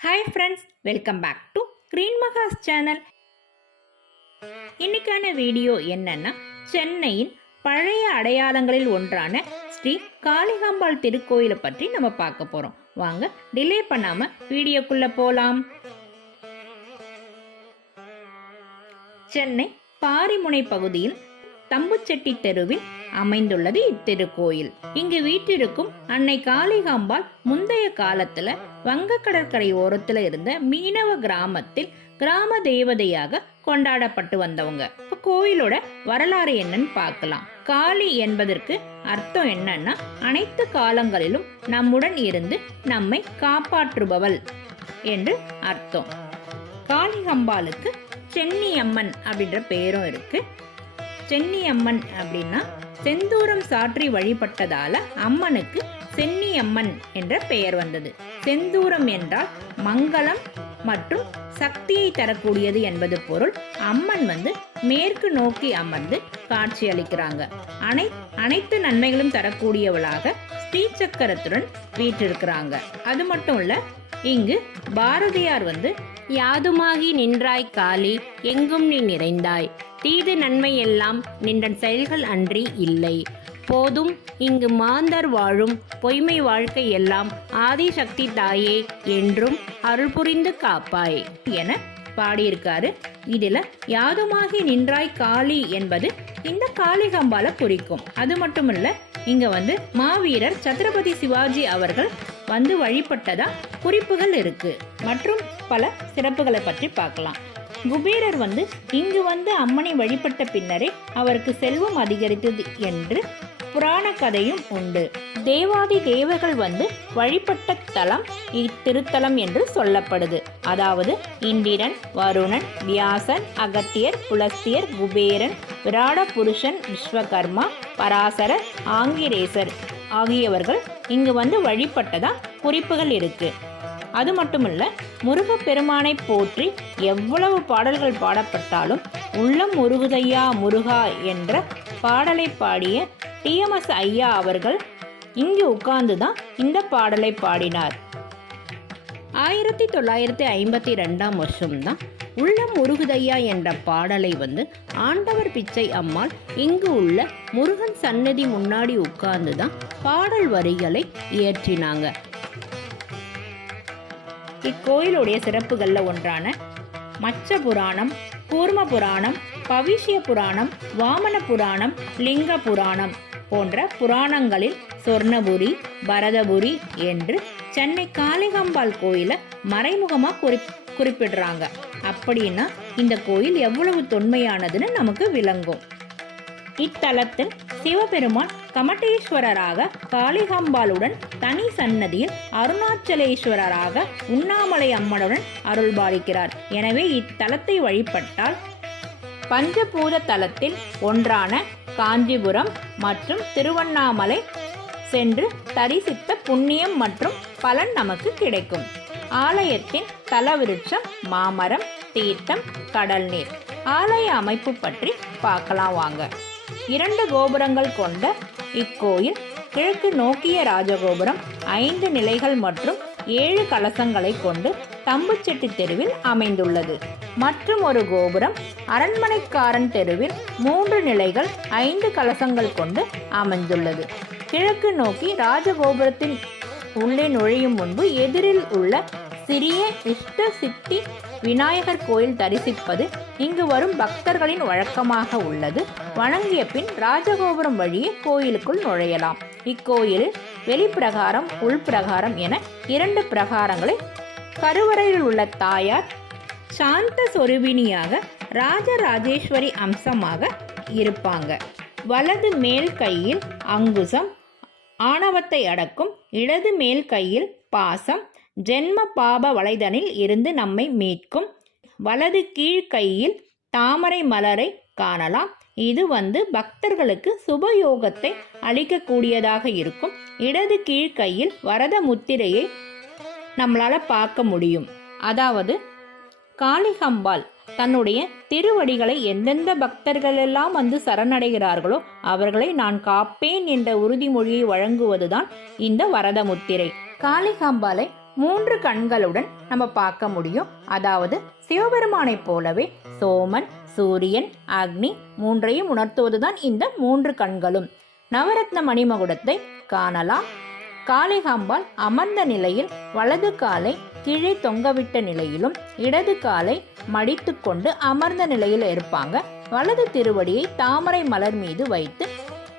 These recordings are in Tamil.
Hi friends welcome back to green மகாஸ் channel இன்னைக்கான வீடியோ என்னன்னா சென்னையின் பழைய அடையாளங்களில் ஒன்றான ஸ்ரீ காளிகாம்பாள் திருக்கோயிலை பற்றி நம்ம பார்க்க போறோம். வாங்க டிலே பண்ணாம வீடியோக்குள்ள போலாம். சென்னை பாரிமுனை பகுதியில் தம்புச்செட்டி தெருவில் அமைந்துள்ளது இத்திருக்கோயில். இங்கு வீட்டிற்கும் அன்னை காளிகாம்பாள் முந்தைய காலத்துல வங்க கடற்கரை ஓரத்துல இருந்த மீனவ கிராமத்தில் கிராம தேவதையாக கொண்டாடப்பட்டு வந்தவங்க. இப்ப கோயிலோட வரலாறு என்னன்னு பார்க்கலாம். காளி என்பதற்கு அர்த்தம் என்னன்னா அனைத்து காலங்களிலும் நம்முடன் இருந்து நம்மை காப்பாற்றுபவள் என்று அர்த்தம். காளிகம்பாளுக்கு சென்னியம்மன் அப்படின்ற பேரும் இருக்கு. சென்னியம்மன் அப்படின்னா செந்தூரம் சாற்றி வழிபட்டதால அம்மனுக்கு சென்னியம்மன் என்ற பெயர் வந்தது. செந்தூரம் என்றால் மங்களம் மற்றும் சக்தியை தரக்கூடியது என்பது பொருள். அம்மன் வந்து மேற்கு நோக்கி அமர்ந்து காட்சி அளிக்கிறாங்க. அனை அனைத்து நன்மைகளும் தரக்கூடியவளாக ஸ்ரீசக்கரத்துடன் வீற்றிருக்கிறாங்க. அது மட்டும் இல்ல இங்கு பாரதியார் வந்து யாதுமாகி நின்றாய் காளி எங்கும் நீ நிறைந்தாய். தீது நன்மை எல்லாம் நின்றன் செயல்கள் அன்றி இல்லை. போதும் இங்கு மாந்தர் வாழும் பொய்மை வாழ்க்கை எல்லாம் ஆதிசக்தி தாயே என்றும் அருள் புரிந்து காப்பாய் என பாடியிருக்காரு. இதுல யாதுமாகி நின்றாய் காளி என்பது இந்த காளிகம்பால குறிக்கும். அது மட்டும் இல்ல இங்க வந்து மாவீரர் சத்ரபதி சிவாஜி அவர்கள் வந்து வழிபட்டதா குறிப்புகள் இருக்கு. மற்றும் பல சிறப்புகளை பற்றி பார்க்கலாம். குபேரர் வந்து இங்கு வந்து அம்மனை வழிபட்ட பின்னரே அவருக்கு செல்வம் அதிகரித்தது என்று புராண கதையும் உண்டு. தேவாதி தேவர்கள் வந்து வழிபட்ட தலம் இத்திருத்தலம் என்று சொல்லப்படுது. அதாவது இந்திரன் வருணன் வியாசன் அகத்தியர் புலஸ்தியர் குபேரன் விராட புருஷன் விஸ்வகர்மா பராசரர் ஆங்கிரேசர். ஆகியவர்கள் இங்கு வந்து வழிபட்டதா குறிப்புகள் இருக்கு. அது மட்டுமல்ல முருகப்பெருமானை போற்றி எவ்வளவு பாடல்கள் பாடப்பட்டாலும் உள்ளம் முருகுதையா முருகா என்ற பாடலை பாடிய டிஎம்எஸ் ஐயா அவர்கள் இங்கு உட்கார்ந்து தான் இந்த பாடலை பாடினார். ஆயிரத்தி தொள்ளாயிரத்தி ஐம்பத்தி ரெண்டாம் வருஷம்தான் உள்ளம் முருகுதையா என்ற பாடலை வந்து ஆண்டவர் பிச்சை அம்மாள் இங்கு உள்ள முருகன் சன்னதி முன்னாடி உட்கார்ந்து தான் பாடல் வரிகளை இயற்றினாங்க. இக்கோயிலுடைய சிறப்புகளில் ஒன்றான மச்ச புராணம் கூர்ம புராணம் பவிஷ்ய புராணம் வாமன புராணம் லிங்க புராணம் போன்ற புராணங்களில் சொர்ணபுரி பரதபுரி என்று சென்னை காளிகாம்பாள் கோயிலை மறைமுகமாக குறி குறிப்பிடுறாங்க. அப்படின்னா இந்த கோயில் எவ்வளவு தொன்மையானதுன்னு நமக்கு விளங்கும். இத்தலத்தில் சிவபெருமான் கமட்டேஸ்வரராக காளிகாம்பாளுடன் தனி சன்னதியில் அருணாச்சலேஸ்வரராக உண்ணாமலை அம்மனுடன் அருள்பாலிக்கிறார். எனவே இத்தலத்தை வழிபட்டால் பஞ்சபூத தலத்தில் ஒன்றான காஞ்சிபுரம் மற்றும் திருவண்ணாமலை சென்று தரிசித்த புண்ணியம் மற்றும் பலன் நமக்கு கிடைக்கும். ஆலயத்தின் தலவிருட்சம் மாமரம் தீர்த்தம் கடல் நீர். ஆலய அமைப்பு பற்றி பார்க்கலாம் வாங்க. இரண்டு கோபுரங்கள் கொண்ட இக்கோயில் கிழக்கு நோக்கிய ராஜகோபுரம் ஐந்து நிலைகள் மற்றும் ஏழு கலசங்களை கொண்டு தம்புச்செட்டி தெருவில் அமைந்துள்ளது. மற்றும் ஒரு கோபுரம் அரண்மனைக்காரன் தெருவில் மூன்று நிலைகள் ஐந்து கலசங்கள் கொண்டு அமைந்துள்ளது. கிழக்கு நோக்கி ராஜகோபுரத்தின் உள்ளே நுழையும் முன்பு எதிரில் உள்ள சிறிய இஷ்ட சித்தி விநாயகர் கோயில் தரிசிப்பது இங்கு வரும் பக்தர்களின் வழக்கமாக உள்ளது. வணங்கிய பின் ராஜகோபுரம் வழியே கோயிலுக்குள் நுழையலாம். இக்கோயிலில் வெளிப்பிரகாரம் உள்பிரகாரம் என இரண்டு பிரகாரங்களை கருவறையில் உள்ள தாயார் சாந்த சொருபினியாக ராஜராஜேஸ்வரி அம்சமாக இருப்பாங்க. வலது மேல் கையில் அங்குசம் ஆணவத்தை அடக்கும் இடது மேல் கையில் பாசம் ஜென்ம பாப வளைதனில் இருந்து நம்மை மீட்கும். வலது கீழ் கையில் தாமரை மலரை காணலாம். இது வந்து பக்தர்களுக்கு சுபயோகத்தை அளிக்கக்கூடியதாக இருக்கும். இடது கீழ் கையில் வரத முத்திரையை நம்மளால் பார்க்க முடியும். அதாவது காளிகம்பாள் தன்னுடைய திருவடிகளை எந்தெந்த பக்தர்களெல்லாம் வந்து சரணடைகிறார்களோ அவர்களை நான் காப்பேன் என்ற உறுதிமொழியை வழங்குவதுதான் இந்த வரத முத்திரை காளிகாம்பாலை மூன்று கண்களுடன் நம்ம பார்க்க முடியும். அதாவது சிவபெருமானைப் போலவே சோமன் சூரியன் அக்னி மூன்றையும் உணர்த்துவதுதான் இந்த மூன்று கண்களும். நவரத்ன மணிமகுடத்தை காணலாம். காளிகாம்பால் அமர்ந்த நிலையில் வலது காலை கீழே தொங்கவிட்ட நிலையிலும் இடது காலை மடித்துக்கொண்டு அமர்ந்த நிலையில் இருப்பாங்க. வலது திருவடியை தாமரை மலர் மீது வைத்து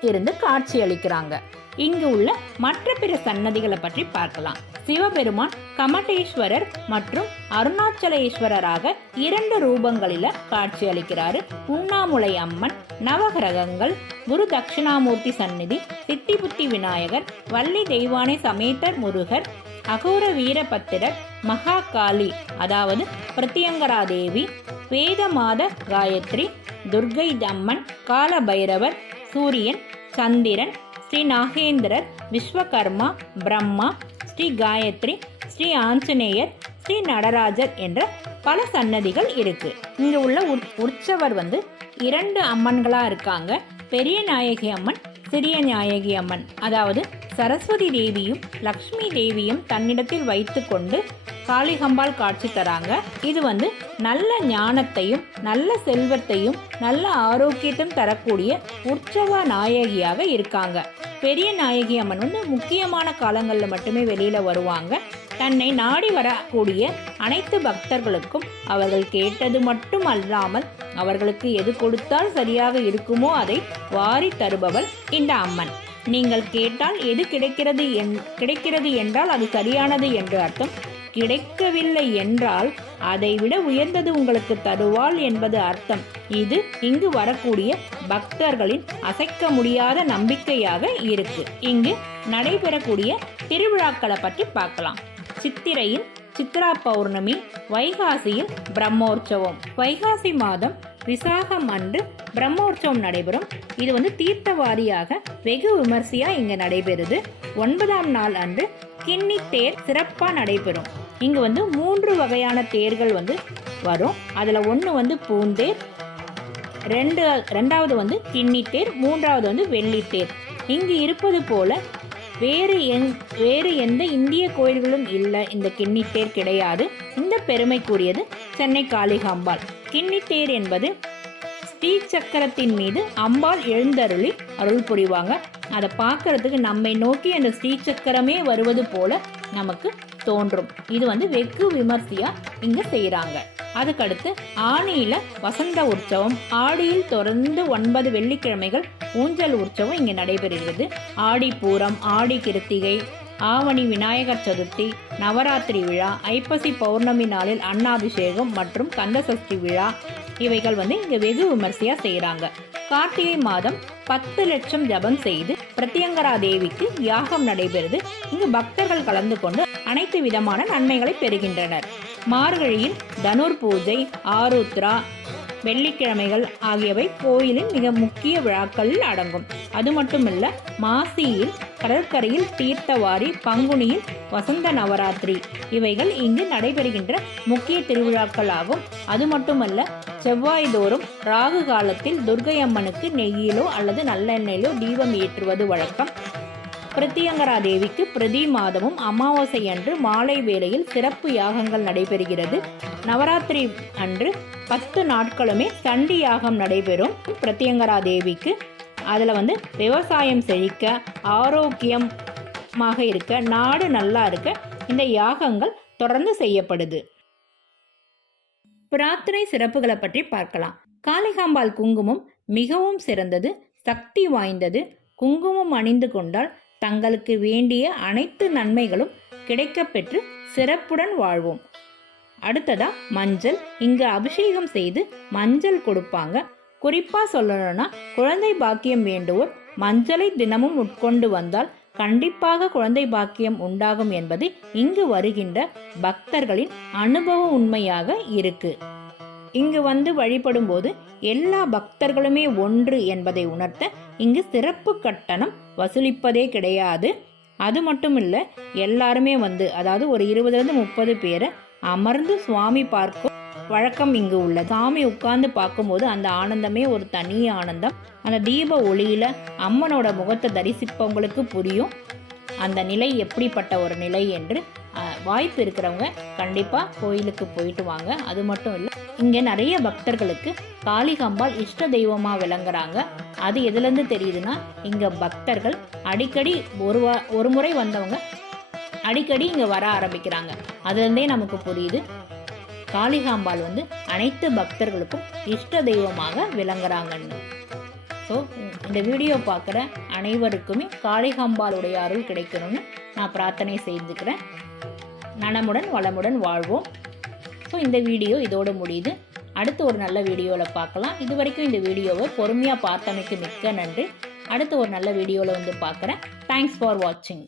இருந்து காட்சியளிக்கிறாங்க இங்கு உள்ள மற்ற பிற சன்னதிகளை பற்றி பார்க்கலாம். சிவபெருமான் கமட்டேஸ்வரர் மற்றும் அருணாச்சலேஸ்வரராக இரண்டு ரூபங்களில காட்சியளிக்கிறாரு உண்ணாமுலை அம்மன் நவகிரகங்கள் குரு தட்சிணாமூர்த்தி சந்நிதி சித்திபுத்தி விநாயகர் வள்ளி தெய்வானை சமேத்தர் முருகர் அகோர வீரபத்திரர் மகாகாளி அதாவது பிரத்தியங்கரா தேவி வேதமாத காயத்ரி துர்கை அம்மன் காலபைரவர் சூரியன் சந்திரன் ஸ்ரீ நாகேந்திரர் விஸ்வகர்மா பிரம்மா ஸ்ரீ காயத்ரி ஸ்ரீ ஆஞ்சநேயர் ஸ்ரீ நடராஜர் என்ற பல சன்னதிகள் இருக்கு. இங்கே உள்ள உற்சவர் வந்து இரண்டு அம்மன்களா இருக்காங்க. பெரிய நாயகி அம்மன் சிறிய நாயகி அம்மன். அதாவது சரஸ்வதி தேவியும் லக்ஷ்மி தேவியும் தன்னிடத்தில் வைத்துக்கொண்டு காளிகம்பாள் காட்சி தராங்க. இது வந்து நல்ல ஞானத்தையும் நல்ல செல்வத்தையும் நல்ல ஆரோக்கியத்தையும் தரக்கூடிய உற்சவ நாயகியாக இருக்காங்க. பெரிய நாயகி அம்மன் வந்து முக்கியமான காலங்களில் மட்டுமே வெளியில் வருவாங்க. தன்னை நாடி வரக்கூடிய அனைத்து பக்தர்களுக்கும் அவர்கள் கேட்டது மட்டும் அல்லாமல் அவர்களுக்கு எது கொடுத்தால் சரியாக இருக்குமோ அதை வாரி தருபவள் இந்த அம்மன். நீங்கள் கேட்டால் எது கிடைக்கிறது என் கிடைக்கிறது என்றால் அது சரியானது என்று அர்த்தம். கிடைக்கவில்லை என்றால் அதை விட உயர்ந்தது உங்களுக்கு தருவாள் என்பது அர்த்தம். இது இங்கு வரக்கூடிய பக்தர்களின் அசைக்க முடியாத நம்பிக்கையாக இருக்கு. இங்கு நடைபெறக்கூடிய திருவிழாக்களை பற்றி பார்க்கலாம். சித்திரையில் சித்ரா பௌர்ணமி வைகாசியில் பிரம்மோற்சவம். வைகாசி மாதம் விசாகம் அன்று பிரம்மோற்சவம் நடைபெறும். இது வந்து தீர்த்தவாரியாக வெகு விமர்சையாக இங்கே நடைபெறுது. ஒன்பதாம் நாள் அன்று கிண்ணி தேர் சிறப்பாக நடைபெறும். இங்கே வந்து மூன்று வகையான தேர்கள் வந்து வரும். அதில் ஒன்று வந்து பூந்தேர் ரெண்டு ரெண்டாவது வந்து கிண்ணி தேர் மூன்றாவது வந்து வெள்ளித்தேர் இங்கு இருப்பது போல வேறு எங் வேறு எந்த இந்திய கோயில்களும் இல்லை. இந்த கிண்ணித்தேர் கிடையாது. இந்த பெருமைக்குரியது சென்னை காளிகாம்பாள். கிண்ணித்தேர் என்பது ஸ்ரீ சக்கரத்தின் மீது அம்பாள் எழுந்தருளி அருள் புரிவாங்க. அதை பார்க்கறதுக்கு நம்மை நோக்கி அந்த ஸ்ரீ சக்கரமே வருவது போல நமக்கு தோன்றும். இது வந்து வெகு விமர்சையா இங்க செய்யறாங்க அதுக்கடுத்து ஆனியில் வசந்த உற்சவம் ஆடியில் தொடர்ந்து ஒன்பது வெள்ளிக்கிழமைகள் ஊஞ்சல் உற்சவம் இங்கே நடைபெறுகிறது. ஆடி பூரம் ஆடி கிருத்திகை ஆவணி விநாயகர் சதுர்த்தி நவராத்திரி விழா ஐப்பசி பௌர்ணமி நாளில் அன்னாபிஷேகம் மற்றும் கந்தசஷ்டி விழா இவைகள் வந்து இங்கே வெகு விமர்சையாக செய்கிறாங்க கார்த்திகை மாதம் பத்து லட்சம் ஜபம் செய்து பிரத்யங்கரா தேவிக்கு யாகம் நடைபெறுது. இங்கு பக்தர்கள் கலந்து கொண்டு அனைத்து விதமான நன்மைகளை பெறுகின்றனர். மார்கழியில் தனுர் பூஜை ஆருத்ரா வெள்ளிக்கிழமைகள் ஆகியவை கோயிலின் மிக முக்கிய விழாக்களில் அடங்கும். அது மட்டுமல்ல மாசியில் கடற்கரையில் தீர்த்தவாரி பங்குனியில் வசந்த நவராத்திரி இவைகள் இங்கு நடைபெறுகின்ற முக்கிய திருவிழாக்கள் ஆகும் அது மட்டுமல்ல செவ்வாய்தோறும் ராகு காலத்தில் துர்கை அம்மனுக்கு நெய்யிலோ அல்லது நல்லெண்ணெயிலோ தீபம் ஏற்றுவது வழக்கம். பிரத்தியங்கரா தேவிக்கு பிரதி மாதமும் அமாவாசை அன்று மாலை வேளையில் சிறப்பு யாகங்கள் நடைபெறுகிறது. நவராத்திரி அன்று பத்து நாட்களுமே சண்டி யாகம் நடைபெறும். பிரத்தியங்கரா தேவிக்கு அதில் வந்து விவசாயம் செழிக்க ஆரோக்கியமாக இருக்க நாடு நல்லா இருக்க இந்த யாகங்கள் தொடர்ந்து செய்யப்படுது. பிரார்த்தனை சிறப்புகளை பற்றி பார்க்கலாம். காளிகாம்பாள் குங்குமம் மிகவும் சிறந்தது சக்தி வாய்ந்தது. குங்குமம் அணிந்து கொண்டால் தங்களுக்கு வேண்டிய அனைத்து நன்மைகளும் கிடைக்கப்பெற்று சிறப்புடன் வாழ்வோம். அடுத்ததா மஞ்சள். இங்கு அபிஷேகம் செய்து மஞ்சள் கொடுப்பாங்க. குறிப்பா சொல்லணும்னா குழந்தை பாக்கியம் வேண்டுவோர் மஞ்சளை தினமும் உட்கொண்டு வந்தால் கண்டிப்பாக குழந்தை பாக்கியம் உண்டாகும் என்பது இங்கு வருகின்ற பக்தர்களின் அனுபவ உண்மையாக இருக்கு. இங்கு வந்து வழிபடும் போது எல்லா பக்தர்களுமே ஒன்று என்பதை உணர்த்த இங்கு சிறப்பு கட்டணம் வசூலிப்பதே கிடையாது. அது மட்டும் இல்லை எல்லாருமே வந்து அதாவது ஒரு இருபதுலேருந்து முப்பது பேரை அமர்ந்து சுவாமி பார்க்கும் வழக்கம் இங்கு உள்ள. சாமி உட்கார்ந்து பார்க்கும்போது அந்த ஆனந்தமே ஒரு தனி ஆனந்தம். அந்த தீப ஒளியில் அம்மனோட முகத்தை தரிசிப்பவங்களுக்கு புரியும். அந்த நிலை எப்படிப்பட்ட ஒரு நிலை என்று வாய்ப்பு இருக்கிறவங்க கண்டிப்பாக கோயிலுக்கு போயிட்டு வாங்க. அது மட்டும் இல்லை இங்கே நிறைய பக்தர்களுக்கு காளிகாம்பாள் இஷ்ட தெய்வமாக விளங்குறாங்க. அது எதுலேருந்து தெரியுதுன்னா இங்கே பக்தர்கள் அடிக்கடி ஒரு ஒரு முறை வந்தவங்க அடிக்கடி இங்கே வர ஆரம்பிக்கிறாங்க. அதுலேருந்தே நமக்கு புரியுது. காளிகாம்பாள் வந்து அனைத்து பக்தர்களுக்கும் இஷ்ட தெய்வமாக விளங்குறாங்கன்னு. ஸோ இந்த வீடியோ பார்க்குற அனைவருக்குமே காளிகாம்பாளுடைய அருள் கிடைக்கணும்னு நான் பிரார்த்தனை செய்துக்கிறேன். நலமுடன் வளமுடன் வாழ்வோம். ஸோ இந்த வீடியோ இதோட முடியுது. அடுத்து ஒரு நல்ல வீடியோவில் பார்க்கலாம். இது வரைக்கும் இந்த வீடியோவை பொறுமையாக பார்த்தமைக்கு மிக்க நன்றி. அடுத்து ஒரு நல்ல வீடியோவில் வந்து பார்க்குறேன். தேங்க்ஸ் ஃபார் வாட்சிங்